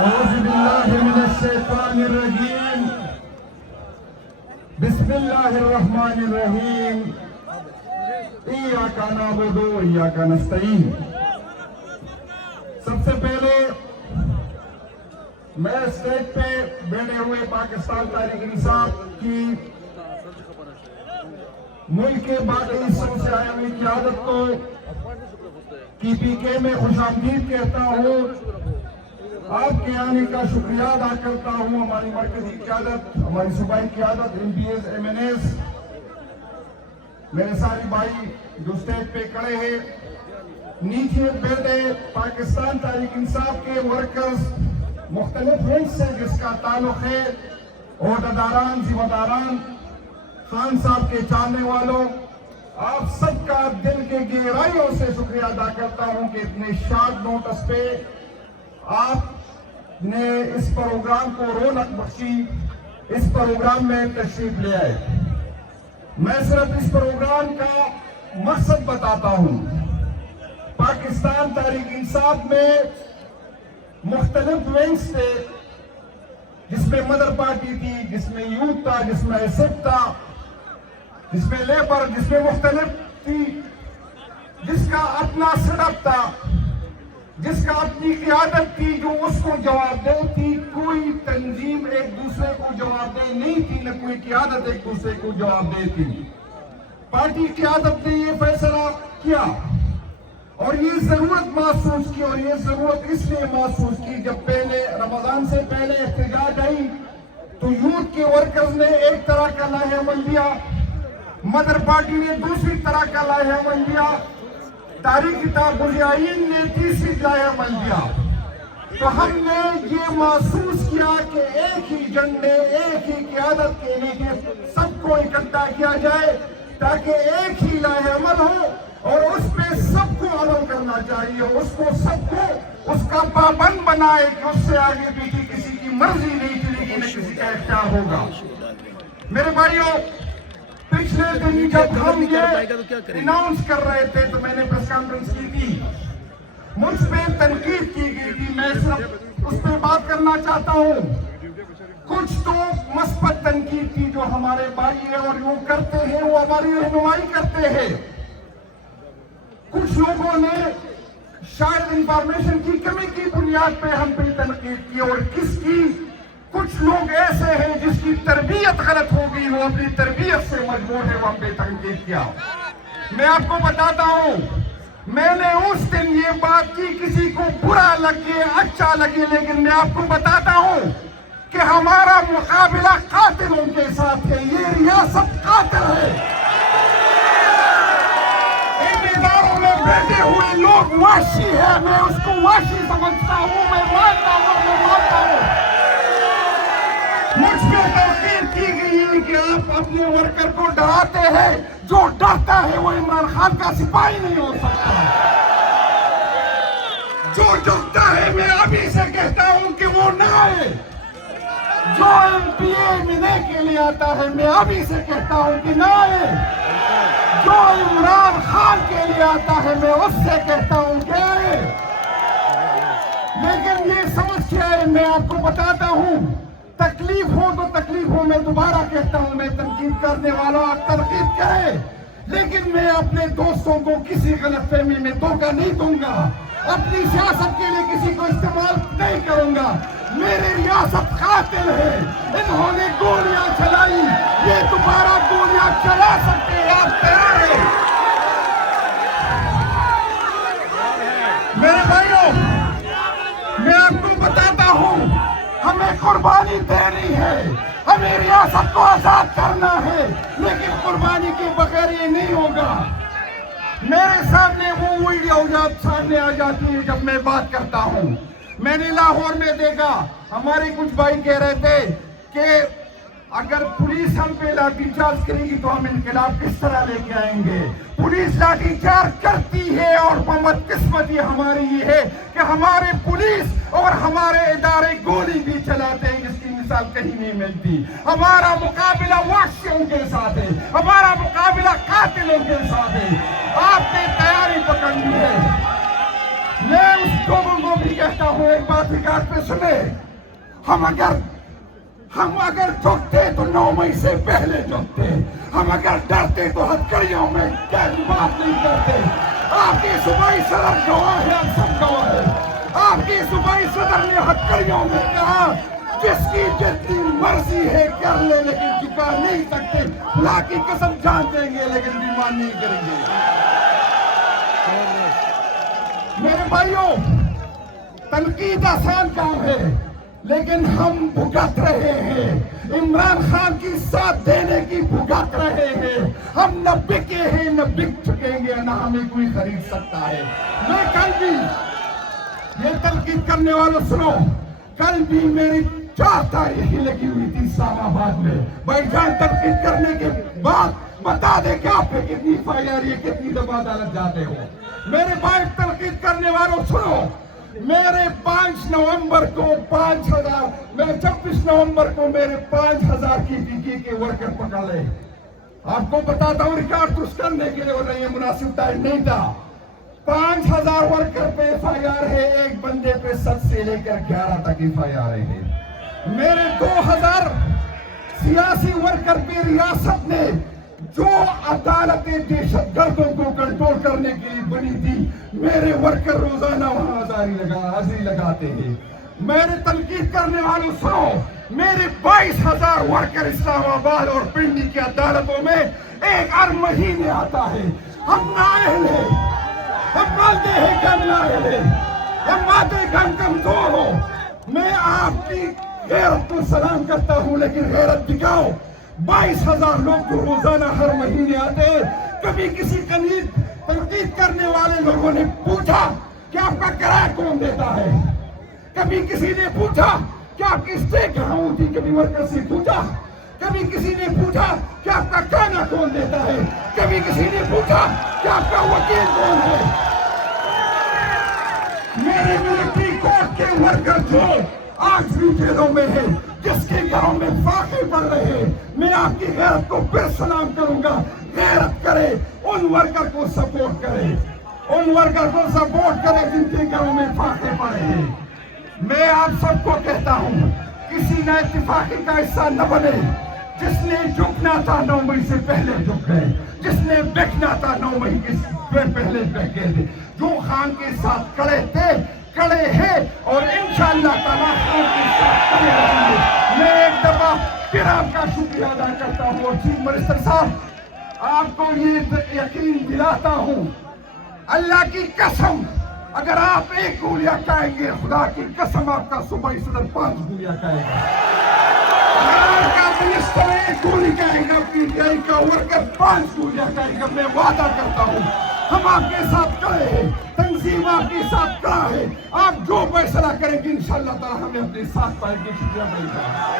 أعوذ بالله من الشيطان الرجيم بسم الله الرحمن الرحيم إياك نعبد وإياك نستعين. سب سے پہلے میں اسٹیج پہ بیٹھے ہوئے پاکستان تحریک انصاف کی ملک کے باقی حصوں سے آئے ہوئی قیادت کو PPK میں خوش آمدید کہتا ہوں. آپ کے آنے کا شکریہ ادا کرتا ہوں. ہماری مرکزی قیادت, ہماری صوبائی قیادت, MPs, MNAs, میرے سارے بھائی جو اسٹیج پہ کھڑے ہیں, نیچے بیٹھے پاکستان تحریک انصاف کے ورکرز, مختلف رنگ سے جس کا تعلق ہے, عہدیداران, ذمہ داران, خان صاحب کے چاہنے والوں, آپ سب کا دل کے گہرائیوں سے شکریہ ادا کرتا ہوں کہ اتنے شارٹ نوٹس پہ آپ نے اس پروگرام کو رونق بخشی, اس پروگرام میں تشریف لے آئے. میں صرف اس پروگرام کا مقصد بتاتا ہوں. پاکستان تحریک انصاف میں مختلف ونگز تھے, جس میں مدر پارٹی تھی, جس میں یوتھ تھا, جس میں حزب تھا, جس میں لیبر, جس میں مختلف تھی, جس کا اپنا سیٹ اپ تھا, جس کا اپنی قیادت تھی جو اس کو جواب دہ تھی. کوئی تنظیم ایک دوسرے کو جواب دہ نہیں تھی, نہ کوئی قیادت ایک دوسرے کو جواب دہ تھی. پارٹی قیادت نے یہ فیصلہ کیا اور یہ ضرورت محسوس کی, اور یہ ضرورت اس لیے محسوس کی جب پہلے رمضان سے پہلے احتجاج آئی تو یوتھ کے ورکرز نے ایک طرح کا لائحہ عمل دیا, مدر پارٹی نے دوسری طرح کا لائحہ عمل دیا, تحریک تحفظ نے تیسری لائحہ عمل دیا. تو ہم نے یہ محسوس کیا کہ ایک ہی جھنڈے, ایک ہی قیادت کے لیے سب کو اکٹھا کیا جائے تاکہ ایک ہی لائحہ عمل ہو اور اس پہ سب کو عمل کرنا چاہیے, اس کو سب کو اس کا پابند بنائے کہ اس سے آگے پیچھے کسی کی مرضی نہیں چلے گی, نہ کسی کا اختیار ہوگا. میرے بھائیوں, پچھلے دن جب ہم یہ اناؤنس کر رہے تھے تو میں نے پریس کانفرنس کی تھی, مجھ پہ تنقید کی گئی تھی. میں صرف اس پہ بات کرنا چاہتا ہوں. کچھ تو مثبت تنقید تھی جو ہمارے بھائی ہیں اور جو کرتے ہیں وہ ہماری رہنمائی کرتے ہیں. کچھ لوگوں نے شاید انفارمیشن کی کمی کی بنیاد پہ ہم پہ تنقید کی, اور کس کی, کچھ لوگ ایسے ہیں جس کی تربیت غلط ہو گئی, وہ اپنی تربیت سے مجبور ہے, وہ ہم پہ تنقید کیا. میں آپ کو بتاتا ہوں, میں نے اس دن یہ بات کی, کسی کو برا لگے اچھا لگے, لیکن میں آپ کو بتاتا ہوں کہ ہمارا مقابلہ قاتلوں کے ساتھ ہے. یہ ریاست قاتل ہے. ان اداروں میں بیٹھے ہوئے لوگ وحشی ہے, میں اس کو وحشی سمجھتا ہوں, میں مانتا ہوں. مجھ پہ تنقید کی گئی ہے کہ آپ اپنے ورکر کو ڈراتے ہیں. جو ڈرتا ہے وہ عمران خان کا سپاہی نہیں ہو سکتا. جو جھکتا ہے, میں ابھی سے کہتا ہوں کہ وہ نہ آئے. جو MPA ملنے کے لیے آتا ہے, میں ابھی سے کہتا ہوں کہ نہ آئے. جو عمران خان کے لیے آتا ہے, میں اس سے کہتا ہوں کہ آئے. لیکن یہ سمجھ کے آئے, میں آپ کو بتاتا ہوں, تکلیف ہو تو تکلیف ہو. میں دوبارہ کہتا ہوں, میں تنقید کرنے والا تنقید کرے, لیکن میں اپنے دوستوں کو کسی غلط فہمی میں دھوکہ نہیں دوں گا. اپنی سیاست کے لیے کسی کو استعمال نہیں کروں گا. میری ریاست قاتل ہے. انہوں نے گولیاں چلائی, یہ دوبارہ گولیاں چلا سکتے ہیں. آپ تیار ہیں؟ میرے بھائیوں, میں آپ کو بتاتا ہوں, ہمیں قربانی دینی ہے, ہمیں ریاست کو آزاد کرنا ہے, لیکن قربانی کے بغیر یہ نہیں ہوگا. میرے سامنے وہ ویڈیو جب سامنے آ جاتی ہے جب میں بات کرتا ہوں. میں نے لاہور میں دیکھا, ہمارے کچھ بھائی کہہ رہے تھے کہ اگر پولیس ہم پہ لاٹھی چارج کرے گی تو ہم انقلاب کس طرح لے کے آئیں گے. پولیس لاٹھی چارج کرتی ہے, اور بدقسمتی ہماری یہ ہے کہ ہمارے پولیس اور ہمارے ادارے گولی بھی چلاتے ہیں, جس کی مثال کہیں نہیں ملتی. ہمارا مقابلہ وحشیوں کے ساتھ ہے, ہمارا مقابلہ قاتلوں کے ساتھ ہے. آپ نے تیاری پکڑ لی ہے. میں اس لوگوں کو بھی کہتا کہتا ہوں ایک بات ریکارڈ پہ سنے، ہم اگر جھکتے تو 9 مئی سے پہلے جھکتے، ہم اگر ڈرتے تو ہتھکڑیوں میں بات نہیں کرتے۔ آپ کی صوبائی صدر گواہ ہے، آپ سب گواہ ہے، آپ کی صوبائی صدر نے ہتھکڑیوں میں کہا جس کی جتنی مرضی ہے کر لے لیکن جھکا نہیں سکتے، خدا کی قسم جان دیں گے لیکن بیمان نہیں کریں گے۔ میرے بھائیوں، تنقید آسان کام ہے لیکن ہم بھگت رہے ہیں، عمران خان کی ساتھ دینے کی بھگت رہے ہیں، ہم نہ بکے ہیں نہ بک چکیں گے، نہ ہمیں کوئی خرید سکتا ہے۔ میں کل بھی یہ تنقید کرنے والوں سنو، کل بھی میری 4 تاریخیں لگی ہوئی تھی اسلام آباد میں، بھائی جان تنقید کرنے کے بعد بتا دے کہ آپ پہ کتنی FIR ہے، کتنی دفعہ عدالت جاتے ہو۔ میرے بھائی تنقید کرنے والوں سنو، میرے 5 نومبر کو 5000 میں 26 نومبر کو میرے 5000 کی PK کے ورکر پکڑ لے۔ آپ کو بتاتا ہوں ریکارڈ درست کرنے کے لیے، اور یہ مناسب ٹائم نہیں تھا۔ 5000 ورکر پہ FIR ہے، ایک بندے پہ 7 سے لے کر 11 تک FIR ہے۔ میرے 2000 سیاسی ورکر پہ ریاست نے جو عدالتیں دہشت گردوں کو کنٹرول کرنے کے لیے بنی تھی، میرے ورکر روزانہ وہاں حاضری لگاتے ہیں۔ میرے تنقید کرنے والوں سنو، میرے 22,000 ورکر اسلام آباد اور پنڈی کی عدالتوں میں ایک ہر مہینے آتا ہے۔ ہم نااہل ہیں، ہم مانتے ہیں کہ ہم نااہل ہیں، ہم مانتے ہیں کہ ہم کمزور ہو۔ میں آپ کی غیرت کو سلام کرتا ہوں لیکن غیرت دکھاؤ۔ 22,000 لوگ جو روزانہ ہر مہینے آتے ہیں، کبھی کسی تنقید کرنے والے لوگوں نے پوچھا کہ آپ کا کرایہ کون دیتا ہے؟ کبھی کسی نے پوچھا کہ آپ کی اسٹے کہاں ہوتی؟ کبھی ورکر سے پوچھا؟ کبھی کسی نے پوچھا کہ آپ کا کھانا کون دیتا ہے؟ کبھی کسی نے پوچھا کہ آپ کا وکیل کون ہے؟ میرے ملٹری کورٹ کے ورکر جو آج بھی جیلوں میں ہیں، جس کے گھروں میں فاقے پڑ رہے ہیں، میں آپ کی غیرت کو پھر سلام کروں گا۔ غیرت کرے، ان ورکر کو سپورٹ کرے، ان ورکر کو سپورٹ کرے جن کے گھروں میں فاقے پڑے ہیں۔ میں آپ سب کو کہتا ہوں، کسی نہ اتفاقی کا حصہ نہ بنے۔ جس نے جھکنا تھا 9 مئی سے پہلے جھک گئے، جس نے بکنا تھا 9 مئی سے پہلے بک گئے تھے۔ جو خان کے ساتھ کڑے تھے، کڑے ہیں، اور انشاءاللہ تعالیٰ خان کے ساتھ کڑے رہیں گے۔ میں ایک دفعہ پھر آپ کا شکریہ ادا کرتا ہوں، اور چیف منسٹر صاحب آپ کو یہ یقین دلاتا ہوں، اللہ کی قسم اگر آپ 1 گولیاں کھائیں گے، خدا کی قسم آپ کا صوبائی صدر 5 گولیاں کھائے گا۔ آپ کا منسٹر 1 گولی کھائے گا، PTI کا ورکر 5 گولیاں کھائے گا۔ میں وعدہ کرتا ہوں ہم آپ کے ساتھ کھڑے ہیں، تنظیم آپ کے ساتھ کھڑا ہے، آپ جو فیصلہ کریں گے انشاءاللہ تعالی ہمیں اپنے ساتھ پائیں گے۔ شکریہ بھائی۔